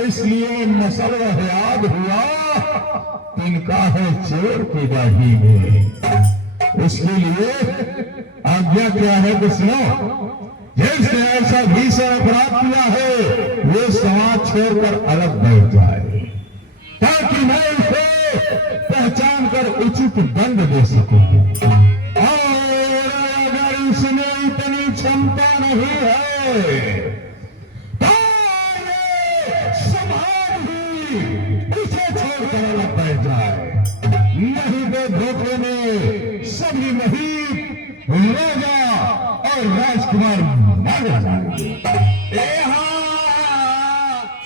इसलिए मसला याद हुआ तिनका है चोर की दाढ़ी में। उसके लिए आज्ञा क्या है कि सुनो, जिसने ऐसा भीषण अपराध किया है वो समाज छोड़कर अलग बैठ जाए, ताकि मैं उसे पहचान कर उचित दंड दे सकूं। और अगर उसमें इतनी क्षमता नहीं है तो समाज ही उसे छोड़कर अलग बैठ जाए, नहीं तो धोखे में सभी नहीं राजा और राजकुमार मारे जाएंगे।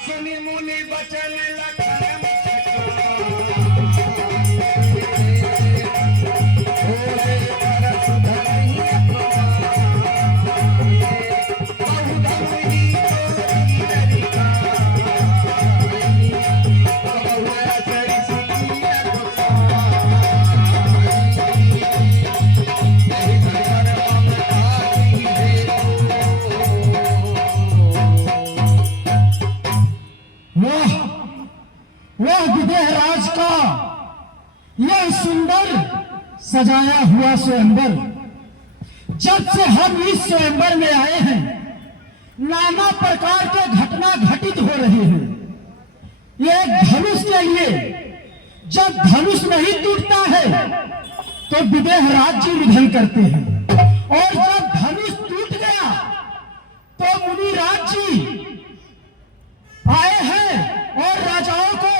सुनी मुनि बचन लगा वह विदेहराज का यह सुंदर सजाया हुआ स्वयंवर, जब से हम इस स्वयंवर में आए हैं नाना प्रकार के घटना घटित हो रही हैं। एक धनुष के लिए जब धनुष नहीं टूटता है तो विदेहराज जी निधन करते हैं, और जब धनुष टूट गया तो मुनिराज जी आए हैं और राजाओं को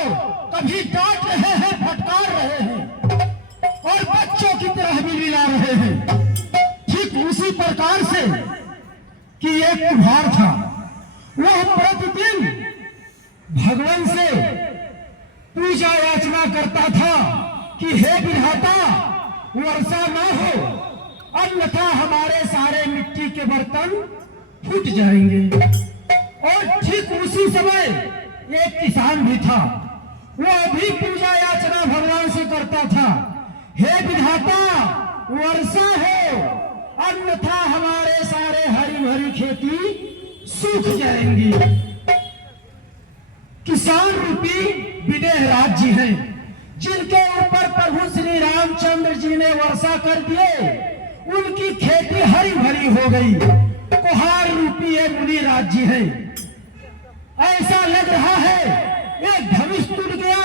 कभी डांट रहे हैं, फटकार रहे हैं और बच्चों की तरह भी मिला रहे हैं। ठीक उसी प्रकार से कि एक कुम्हार था, वह प्रतिदिन भगवान से पूजा याचना करता था कि हे विधाता वर्षा न हो, अन्यथा हमारे सारे मिट्टी के बर्तन फूट जाएंगे। और ठीक उसी समय एक किसान भी था, वह भी पूजा याचना भगवान से करता था, हे विधाता वर्षा हो, अन्यथा हमारे सारे हरी भरी खेती सूख जाएंगी। किसान रूपी विदेहराज जी हैं, जिनके ऊपर प्रभु श्री रामचंद्र जी ने वर्षा कर दिए, उनकी खेती हरी भरी हो गई। कुम्हार रूपी ये मुनिराज जी हैं। ऐसा लग रहा है एक धनुष टूट गया,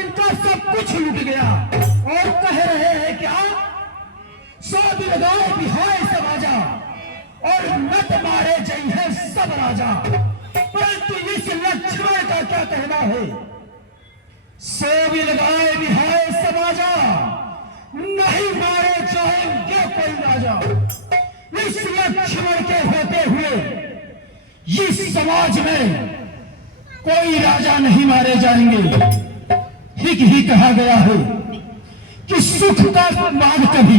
इनका सब कुछ लुट गया, और कह रहे हैं कि आप 100 दिल गाय बिहाय सब आजा और नट मारे जय है सब राजा। परंतु इस लक्ष्मण का क्या कहना है, 100 दिल गाय बिहाय सब आजा, नहीं मारे जाएंगे कोई राजा। इस लक्ष्मण के होते हुए इस समाज में कोई राजा नहीं मारे जाएंगे। ठीक ही कहा गया है कि सुख का मार्ग कभी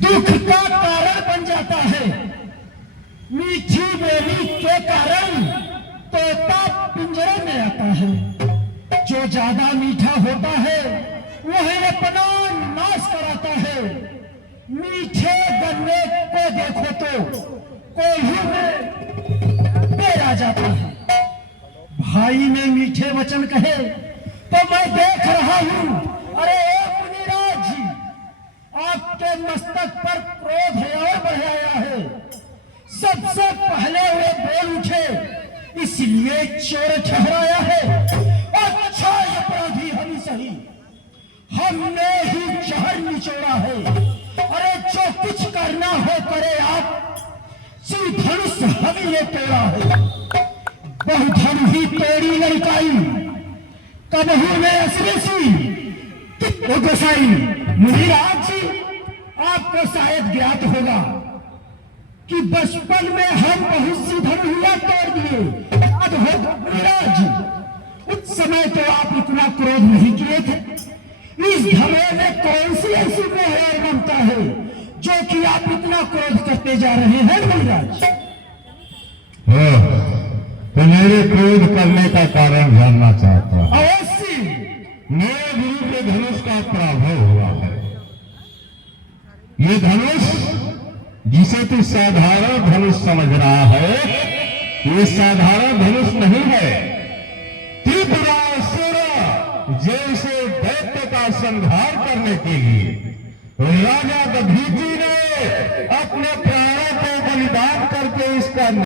दुख का कारण बन जाता है। मीठी बोली के कारण तोता पिंजरे में आता है, जो ज्यादा मीठा होता है वही अपना नाश कराता है। मीठे गन्ने को देखो तो कोल्हू में पेरा जाता है। भाई ने मीठे वचन कहे तो मैं देख रहा हूं, अरे मुनिराज जी आपके मस्तक पर क्रोध और बढ़ाया है। सबसे पहले वे बोल उठे, इसलिए चोर ठहराया है। अच्छा अपराधी हम सही, हमने ही जहर निचोड़ा है। अरे जो कुछ करना हो करे आप, श्री धनुष हम ये तोड़ा है। बहुधन ही तोड़ी लड़काई, कबहू में असरसी कितने गोसाई। मुनिराज जी आपको शायद ज्ञात होगा कि बचपन में हम बहुत सी धनुहिया तोड़ दिए। याद हो मुनिराज जी, उस समय तो आप इतना क्रोध नहीं किए थे। इस धमे में कौन सी ऐसी मोहर बनता है जो कि आप इतना क्रोध करते जा रहे हैं मुनिराज? तो मेरे क्रोध करने का कारण जानना चाहता हूं। अवश्य। मेरे गुरु के धनुष का पराभव हुआ है। ये धनुष जिसे तू साधारण धनुष समझ रहा है, ये साधारण धनुष नहीं है। त्रिपुरासुर जैसे दैत्य का संहार करने के लिए राजा दधीची ने अपने प्राणों को बलिदान करके इसका